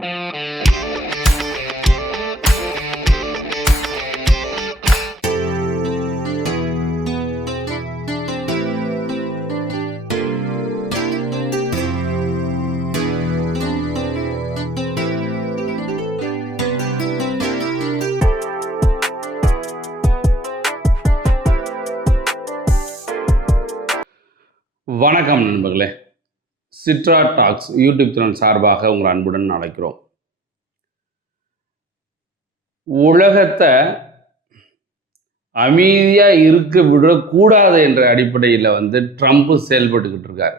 வணக்கம் நண்பர்களே. சிட்ரா tax YouTube channel சார்பாக உங்கள் அன்புடன் அழைக்கிறோம். உலகத்தை அமைதியாக இருக்க விடக்கூடாது என்ற அடிப்படையில் ட்ரம்ப் செயல்பட்டுக்கிட்டு இருக்கார்.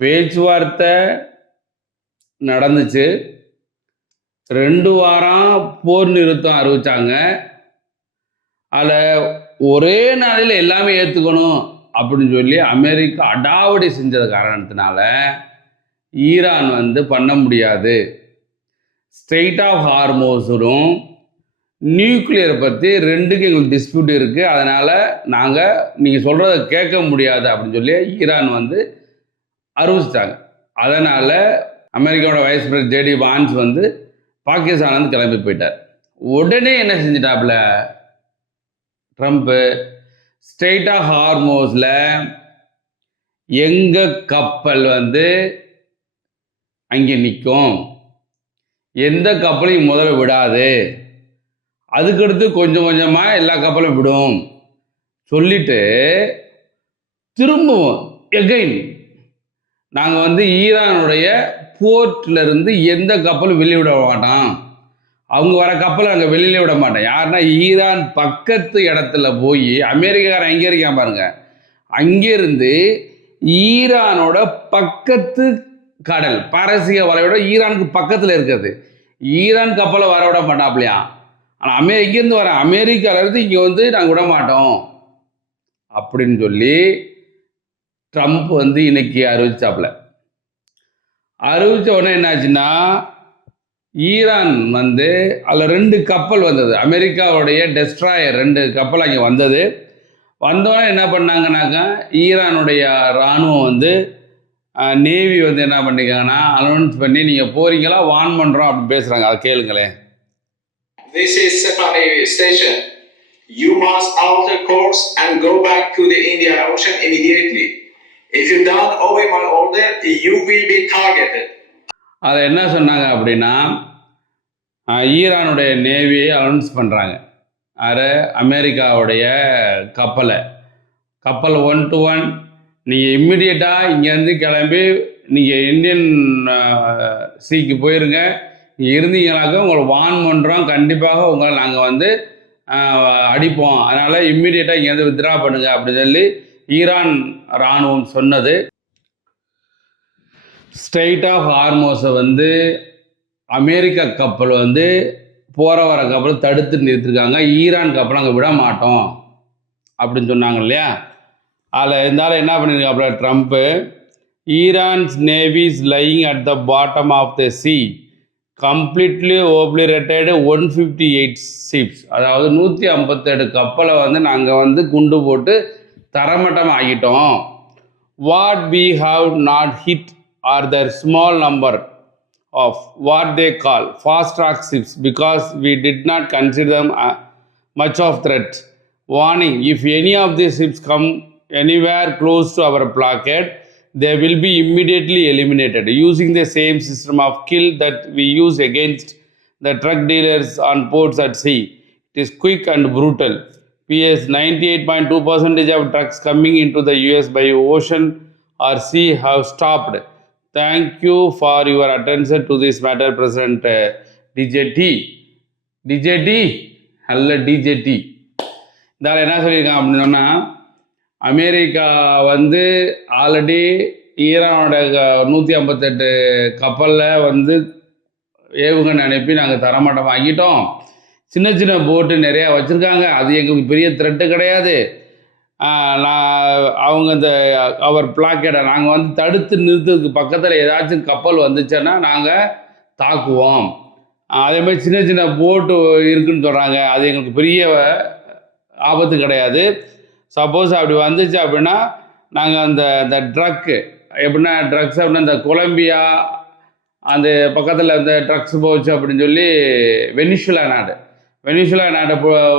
பேச்சுவார்த்தை நடந்துச்சு, 2 வாரம் போர் நிறுத்தம் அறிவிச்சாங்க. அதில் ஒரே நாளில் எல்லாமே ஏற்றுக்கணும் அப்படின்னு சொல்லி அமெரிக்கா அடாவடி செஞ்சது காரணத்தினால ஈரான் பண்ண முடியாது. ஸ்ட்ரெய்ட் ஆஃப் ஹார்மோஸும் நியூக்ளியரை பற்றி 2க்கும் எங்களுக்கு டிஸ்பியூட் இருக்குது, அதனால் நீங்கள் சொல்கிறத கேட்க முடியாது அப்படின்னு சொல்லி ஈரான் அறிவிச்சிட்டாங்க. அதனால் அமெரிக்காவோட vice president JD Vance Pakistan கிளம்பி போயிட்டார். உடனே என்ன செஞ்சிட்டாப்புல ட்ரம்ப்பு, ஸ்ட்ரெய்ட் ஆஃப் ஹார்மோஸில் எங்கள் கப்பல் அங்கே நிற்கும், எந்த கப்பலையும் முதல்ல விடாது, அதுக்கடுத்து கொஞ்சம் கொஞ்சமாக எல்லா கப்பலும் விடும் சொல்லிட்டு திரும்பவும் எகைன் நாங்கள் ஈரானுடைய போர்ட்லேருந்து எந்த கப்பலும் வெளியே விட மாட்டோம், அவங்க வர கப்பலை அங்கே வெளியில விட மாட்டேன். யாருன்னா ஈரான் பக்கத்து இடத்துல போய் அமெரிக்காரன் அங்கே இருக்கான் பாருங்க, அங்கேருந்து ஈரானோட பக்கத்து கடல் பாரசீக வளையோட ஈரானுக்கு பக்கத்தில் இருக்கிறது, ஈரான் கப்பலை வர விட மாட்டாப்லையா. ஆனால் இங்கேருந்து வர அமெரிக்காவிலேருந்து இங்கே நாங்கள் விட மாட்டோம் அப்படின்னு சொல்லி ட்ரம்ப் இன்னைக்கு அறிவிச்சாப்புல. அறிவித்த உடனே என்னாச்சுன்னா, ஈரான் அதில் 2 கப்பல் வந்தது, அமெரிக்காவுடைய டெஸ்ட்ராயர் 2 கப்பல் அங்கே வந்தது. வந்தோடனே என்ன பண்ணாங்கன்னாக்கா, ஈரானுடைய இராணுவம் நேவி என்ன பண்ணிக்காங்கன்னா அனௌன்ஸ் பண்ணி நீங்கள் போறீங்களா வான் பண்ணுறோம் அப்படின்னு பேசுகிறாங்க. அதை கேளுங்களேன். This is Sepah Navy Station. You must alter course and go back to the Indian Ocean immediately. If you don't obey my order, you will be targeted. அதை என்ன சொன்னாங்க அப்படின்னா, ஈரானுடைய நேவியை அனௌன்ஸ் பண்ணுறாங்க. அது அமெரிக்காவுடைய கப்பல் 1 to 1 நீங்கள் இம்மிடியட்டாக இங்கேருந்து கிளம்பி நீங்கள் இந்தியன் சீக்கு போயிருங்க, இங்கே இருந்தீங்கனாக்கா உங்களை வான் பண்ணுறோம், கண்டிப்பாக உங்களை நாங்கள் அடிப்போம், அதனால் இம்மிடியட்டாக இங்கேருந்து வித்ட்ரா பண்ணுங்க அப்படின்னு சொல்லி ஈரான் இராணுவம் சொன்னது. ஸ்ட்ரெய்ட் ஆஃப் ஹார்மோஸை அமெரிக்கா கப்பல் போகிற வர கப்பல் தடுத்து நிறுத்திருக்காங்க, ஈரான் கப்பல் அங்கே விட மாட்டோம் அப்படின்னு சொன்னாங்க இல்லையா. அதில் இருந்தாலும் என்ன பண்ணியிருக்காப்புல Trump, Iran's navy's lying at the bottom of the sea completely obliterated 158 ships, அதாவது 157 கப்பலை நாங்கள் குண்டு போட்டு தரமட்டம் ஆகிட்டோம். What we have not hit are the small number of what they call fast track ships because we did not consider them much of threat. Warning, if any of these ships come anywhere close to our blockade, they will be immediately eliminated using the same system of kill that we use against the truck dealers on ports at sea. It is quick and brutal. PS 98.2% of trucks coming into the US by ocean or sea have stopped. Thank you for your attention to this matter, President DJT. அல்ல DJT. இதால் என்ன சொல்லியிருக்காங்க அப்படின்னு சொன்னால், America already ஈரானோட 158 கப்பலில் ஏவுகணை அனுப்பி நாங்கள் தரமாட்டம் ஆகிட்டோம். சின்ன சின்ன போட்டு நிறையா வச்சுருக்காங்க, அது எங்களுக்கு பெரிய த்ரெட்டு கிடையாது. அவங்க அவர் பிளாக்கெட்டை நாங்கள் தடுத்து நிறுத்துறதுக்கு பக்கத்தில் ஏதாச்சும் கப்பல் வந்துச்சுன்னா நாங்கள் தாக்குவோம். அதேமாதிரி சின்ன சின்ன போட்டு இருக்குதுன்னு சொல்கிறாங்க, அது எங்களுக்கு பெரிய ஆபத்து கிடையாது. சப்போஸ் அப்படி வந்துச்சு அப்படின்னா நாங்கள் இந்த ட்ரக்கு எப்படின்னா ட்ரக்ஸ் அப்படின்னா இந்த கொலம்பியா அந்த பக்கத்தில் இந்த ட்ரக்ஸ் போச்சு அப்படின்னு சொல்லி வெனிசுலா நாடு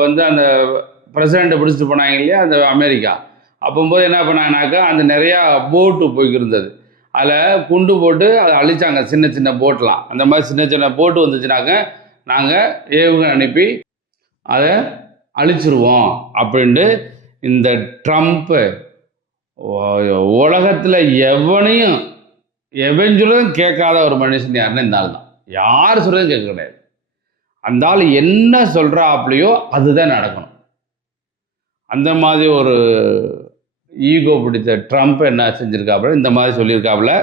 வந்து அந்த பிரசிடெண்ட்டை பிடிச்சிட்டு போனாங்க இல்லையா அந்த அமெரிக்கா. அப்போம்போது என்ன பண்ணாங்கனாக்கா அந்த நிறையா போட்டு போய்க்கிருந்தது. அதில் குண்டு போட்டு அதை அழிச்சாங்க, சின்ன சின்ன போட்லாம். அந்த மாதிரி சின்ன சின்ன போட்டு வந்துச்சுனாக்க நாங்கள் ஏவுகணை அனுப்பி அதை அழிச்சிருவோம் அப்படின்ட்டு இந்த ட்ரம்ப்பு உலகத்தில் எவன் சொல்றதும் கேட்காத ஒரு மனுஷன் யாருன்னா இந்த ஆள் தான். யார் சொல்றதும் கேட்க கிடையாது. அந்த ஆள் என்ன சொல்கிறாப்லையோ அதுதான் நடக்கணும். அந்த மாதிரி ஒரு ஈகோ பிடிச்ச ட்ரம்ப் என்ன செஞ்சுருக்காப்புல, இந்த மாதிரி சொல்லியிருக்காப்புல.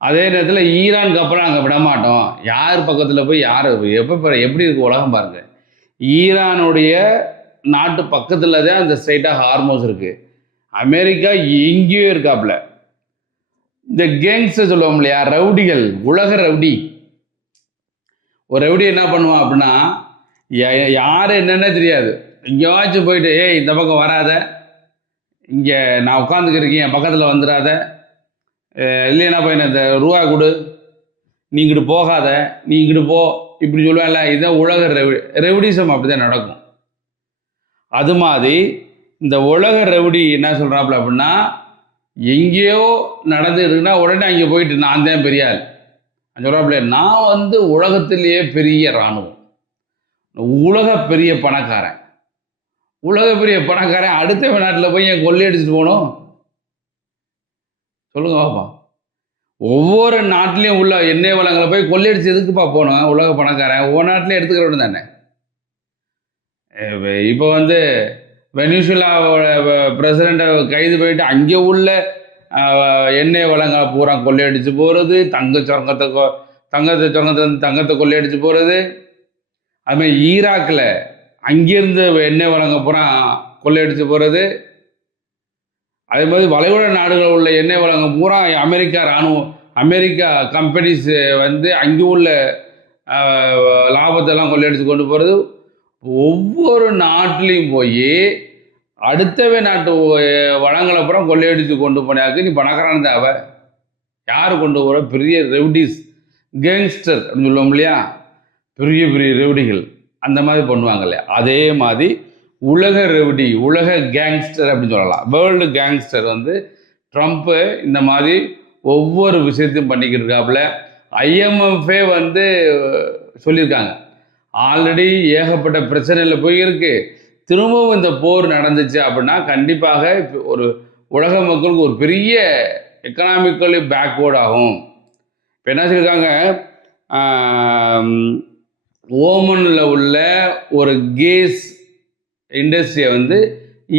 அதே நேரத்தில் ஈரானுக்கு அப்புறம் நாங்கள் விட மாட்டோம். யார் பக்கத்தில் போய் யார் எப்படி இருக்கு உலகம் பாருங்க. ஈரானுடைய நாட்டு பக்கத்தில் தான் அந்த ஸ்ட்ரைட் ஆஃப் ஹார்மோஸ் இருக்குது. அமெரிக்கா எங்கேயோ இருக்காப்புல. இந்த கேங்ஸ்டர் சொல்லுவோம் இல்லையா, ரவுடிகள், உலக ரவுடி. ஒரு ரவுடி என்ன பண்ணுவான் அப்படின்னா, யார் என்னன்னே தெரியாது, எங்கேயாச்சும் போயிட்டு ஏய் இந்த பக்கம் வராத, இங்கே நான் உட்காந்துக்கிருக்கேன் என் பக்கத்தில் வந்துடாத, இல்லைன்னா போய் இந்த ரூபா கொடு, நீ இங்கிட்டு போகாத, நீ இங்கிட்டு போ, இப்படி சொல்லுவேன்ல. இதுதான் உலக ரெவடிசம். அப்படி தான் நடக்கும். அது மாதிரி இந்த உலக ரெவடி என்ன சொல்கிறாப்புல அப்படின்னா, எங்கேயோ நடந்துருக்குன்னா உடனே அங்கே போயிட்டு நான் தான் பெரிய ஆள் சொல்கிறாப்புல. நான் வந்து உலகத்திலேயே பெரிய இராணுவம், உலக பெரிய பணக்காரன், அடுத்த நாட்டில் போய் என் கொள்ளையடிச்சிட்டு போகணும் சொல்லுங்க பாப்பா. ஒவ்வொரு நாட்டிலையும் உள்ள எண்ணெய் வளங்களை போய் கொள்ளையடிச்சு எதுக்குப்பா போகணும்? உலக பணக்காரன் ஒவ்வொரு நாட்டிலையும் எடுத்துக்கிறவனு தானே. இப்போ வந்து வெனிசுலாவோட பிரசிடெண்ட்டை கைது போயிட்டு அங்கே உள்ள எண்ணெய் வளங்களை பூரா கொள்ளையடிச்சு போகிறது, தங்கத்தை கொள்ளையடிச்சு போகிறது. அதுமாதிரி ஈராக்கில் அங்கேருந்து எண்ணெய் வளங்க பூரா கொள்ளையடிச்சு போகிறது. அதே மாதிரி வளைகுடா நாடுகளில் உள்ள எண்ணெய் வளங்க பூரா அமெரிக்கா கம்பெனிஸ் வந்து அங்கே உள்ள லாபத்தெல்லாம் கொள்ளையடிச்சு கொண்டு போகிறது. ஒவ்வொரு நாட்டிலையும் போய் அடுத்தவே நாட்டு வளங்களை அப்புறம் கொள்ளையடித்து கொண்டு போனாக்கு நீ பணக்காரன் தேவை. யார் கொண்டு போகிற? பெரிய ரெவடிஸ், கேங்ஸ்டர் அப்படின்னு சொல்லுவோம் இல்லையா, பெரிய பெரிய ரெவடிகள் அந்த மாதிரி பண்ணுவாங்க இல்லையா. அதே மாதிரி உலக ரெவடி, உலக கேங்ஸ்டர் அப்படின்னு சொல்லலாம். வேர்ல்டு கேங்ஸ்டர் வந்து ட்ரம்ப்பு இந்த மாதிரி ஒவ்வொரு விஷயத்தையும் பண்ணிக்கிட்டு இருக்காப்புல. ஐஎம்எஃப்ஏ வந்து சொல்லியிருக்காங்க, ஆல்ரெடி ஏகப்பட்ட பிரச்சனையில் போயிருக்கு, திரும்பவும் இந்த போர் நடந்துச்சு அப்படின்னா கண்டிப்பாக ஒரு உலக மக்களுக்கு ஒரு பெரிய எக்கனாமிக்கலி பேக்வேர்ட் ஆகும். இப்போ என்ன சொல்லியிருக்காங்க, ஓமனில் உள்ள ஒரு கேஸ் இண்டஸ்ட்ரியை வந்து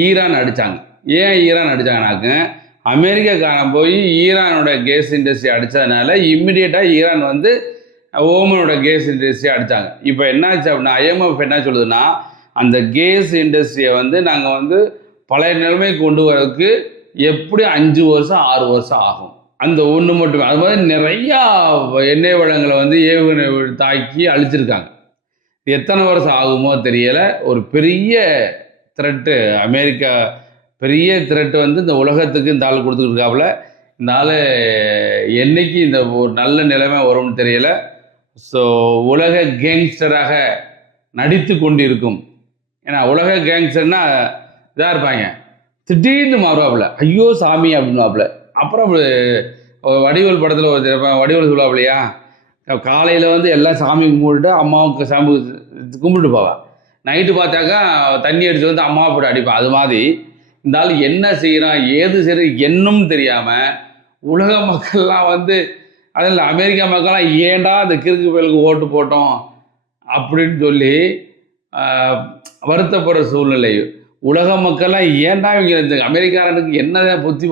ஈரான் அடித்தாங்க. ஏன் ஈரான் அடித்தாங்கனாக்க, அமெரிக்காக்காரன் போய் ஈரானோட கேஸ் இண்டஸ்ட்ரி அடித்ததுனால இம்மிடியேட்டாக ஈரான் வந்து ஓமனோட கேஸ் இண்டஸ்ட்ரியை அடித்தாங்க. இப்போ என்னாச்சு அப்படின்னா, ஐஎம்எஃப் என்ன சொல்லுதுன்னா, அந்த கேஸ் இண்டஸ்ட்ரியை வந்து நாங்கள் வந்து பழைய நிலைமைக்கு கொண்டு வரதுக்கு எப்படி 5 வருஷம் 6 வருஷம் ஆகும். அந்த ஒன்று மட்டுமே. அது மாதிரி நிறையா எண்ணெய் வளங்களை வந்து ஏவுகணை தாக்கி அழிச்சிருக்காங்க. எத்தனை வருஷம் ஆகுமோ தெரியலை. ஒரு பெரிய த்ரெட்டு, அமெரிக்கா பெரிய த்ரெட்டு வந்து இந்த உலகத்துக்கு இந்த ஆள் கொடுத்துக்கிட்டு இருக்காப்புல. இந்த ஆள் என்னைக்கு இந்த ஒரு நல்ல நிலைமை வரும்னு தெரியலை. ஸோ உலக கேங்ஸ்டராக நடித்து கொண்டிருக்கும். ஏன்னா உலக கேங்ஸ்டர்னா இதாக இருப்பாங்க, திடீர்னு மாறுவாப்புல, ஐயோ சாமி அப்படின்வாப்புல. அப்புறம் வடிவேல் படத்தில் வடிவேல் சொல்லுவாப்புலையா, காலையில் வந்து எல்லாம் சாமி கும்பிட்டு அம்மாவுக்கு சாமி கும்பிட்டு போவேன், நைட்டு பார்த்தாக்கா தண்ணி அடித்து வந்து அம்மாவை போட்டு அடிப்பேன். அது மாதிரி இந்த ஆள் என்ன செய்கிறான் ஏது செய்கிறது என்னும் தெரியாமல் உலக மக்கள்லாம் வந்து, அதில் அமெரிக்கா மக்கள்லாம் ஏண்டா அந்த கிறுக்கு பயலுக்கு ஓட்டு போட்டோம் அப்படின்னு சொல்லி வருத்தப்படுற சூழ்நிலை. உலக மக்கள்லாம் ஏண்டா இவங்க இந்த அமெரிக்காரனுக்கு என்னதான் புத்தி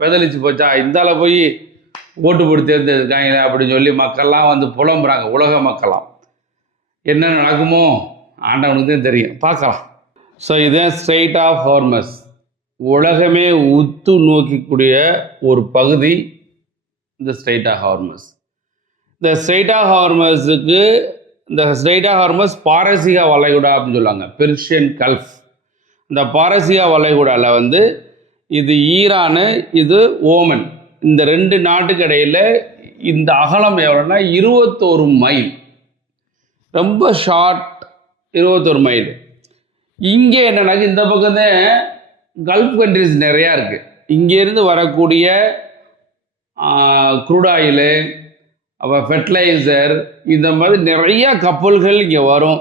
பெதலிச்சு போச்சா, இந்தால போய் ஓட்டு போட்டு தேர்ந்தெடுக்காங்களே அப்படின்னு சொல்லி மக்கள்லாம் வந்து புலம்புறாங்க. உலக மக்கள்லாம் என்ன நடக்குமோ ஆண்டவனுக்கு தான் தெரியும், பார்க்கலாம். ஸோ இதுதான் ஸ்ட்ரெய்ட் ஆஃப் ஹார்மஸ். உலகமே உத்து நோக்கக்கூடிய ஒரு பகுதி இந்த ஸ்ட்ரெய்ட் ஆஃப் ஹார்மஸ். இந்த ஸ்ட்ரெய்ட் ஆஃப் ஹார்மஸுக்கு, இந்த ஸ்ட்ரெய்ட் ஆஃப் ஹார்மஸ் பாரசீக வளைகுடா அப்படின்னு சொல்லுவாங்க, பெர்ஷியன் கல்ஃப். இந்த பாரசீக வளைகுடாவில் வந்து இது ஈரானு, இது ஓமன், இந்த 2 நாட்டுக்கு இடையில் இந்த அகலம் எவ்வளோன்னா 21 மைல், ரொம்ப ஷார்ட், 21 மைல். இங்கே என்னன்னாக்க இந்த பக்கம் தான் கல்ஃப் கண்ட்ரிஸ் நிறையா இருக்குது. இங்கேருந்து வரக்கூடிய க்ரூட் ஆயிலு, அப்புறம் ஃபெர்டிலைசர், இந்த மாதிரி நிறையா கப்பல்கள் இங்கே வரும்.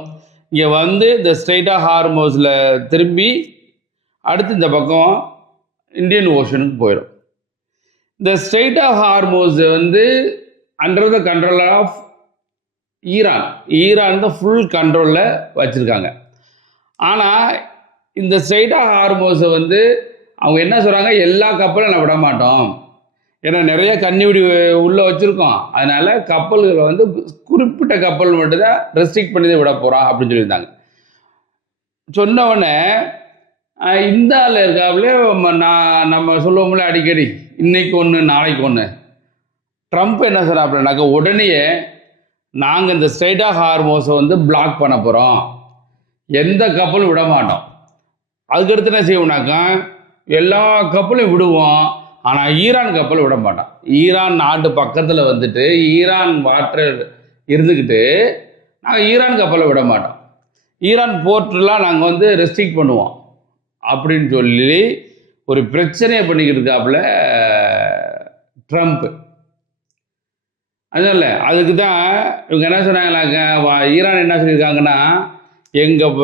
இங்கே வந்து இந்த ஸ்ட்ரெய்ட் ஆஃப் ஹார்மோஸில் திரும்பி அடுத்து இந்த பக்கம் இந்தியன் ஓஷனுக்கு போயிடும். இந்த ஸ்ட்ரெய்ட் ஆஃப் ஹார்மோஸ் வந்து under the control of Iran தான் ஃபுல் கண்ட்ரோலில் வச்சுருக்காங்க. ஆனால் இந்த ஸ்ட்ரெய்ட் ஆஃப் ஹார்மோஸை வந்து அவங்க என்ன சொல்கிறாங்க, எல்லா கப்பலும் நான் விட மாட்டோம், ஏன்னா நிறைய கன்னிவெடி உள்ளே வச்சுருக்கோம், அதனால் கப்பல்களை வந்து குறிப்பிட்ட கப்பல் மட்டும்தான் ரெஸ்ட்ரிக்ட் பண்ணி தான் விட போகிறோம் அப்படின்னு சொல்லியிருந்தாங்க. சொன்ன உடனே இந்த ஆள் இருக்காப்புல நம்ம சொல்லுவோம்ல அடிக்கடி, இன்னைக்கு ஒன்று நாளைக்கு ஒன்று. ட்ரம்ப் என்ன சொல்கிறாப்புலனாக்கா, உடனேயே நாங்கள் இந்த ஸ்ட்ரெய்ட் ஆஃப் ஹார்மோஸை வந்து பிளாக் பண்ண போகிறோம், எந்த கப்பலும் விட மாட்டோம். அதுக்கடுத்து என்ன செய்வோம்னாக்கா, எல்லா கப்பலையும் விடுவோம், ஆனால் ஈரான் கப்பல் விட மாட்டோம். ஈரான் நாட்டு பக்கத்தில் வந்துட்டு ஈரான் வாட்டர் இருந்துக்கிட்டு நாங்கள் ஈரான் கப்பலை விட மாட்டோம், ஈரான் போர்ட்டெலாம் நாங்கள் வந்து ரெஸ்ட்ரிக்ட் பண்ணுவோம் அப்படின்னு சொல்லி ஒரு பிரச்சனையை பண்ணிக்கிட்டு இருக்காப்புல ட்ரம்ப். அதனால அதுக்கு தான் இவங்க என்ன சொன்னாங்களாங்க, ஈரான் என்ன சொல்லியிருக்காங்கன்னா, எங்கள்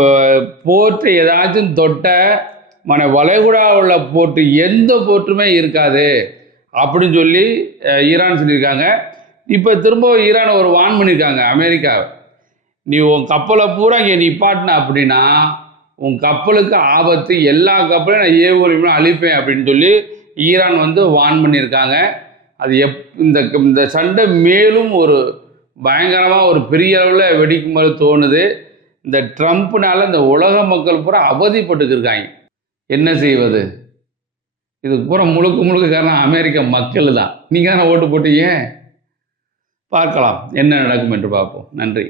போர்ட்டு ஏதாச்சும் தொட்ட வளைகுடா உள்ள போர்ட்டு எந்த போர்ட்டுமே இருக்காது அப்படின்னு சொல்லி ஈரான் சொல்லியிருக்காங்க. இப்போ திரும்ப ஈரான் ஒரு வார்ன் பண்ணியிருக்காங்க அமெரிக்கா, நீ உன் கப்பலை பூரா இங்கே நிப்பாட்டின அப்படின்னா உன் கப்பலுக்கு ஆபத்து, எல்லா கப்பலையும் நான் ஏவுகணையும் அழிப்பேன் அப்படின்னு சொல்லி ஈரான் வந்து வார்ன் பண்ணியிருக்காங்க. அது இந்த சண்டை மேலும் ஒரு பயங்கரமாக ஒரு பெரிய அளவில் வெடிக்கும் போது தோணுது. இந்த ட்ரம்ப்னால இந்த உலக மக்கள் பூரா அவதிப்பட்டுக்கு இருக்காங்க. என்ன செய்வது? இதுக்கு பூரா முழுக்க காரணம் அமெரிக்க மக்கள் தான். நீங்கள் தானே ஓட்டு போட்டீங்க. பார்க்கலாம் என்ன நடக்கும் என்று பார்ப்போம். நன்றி.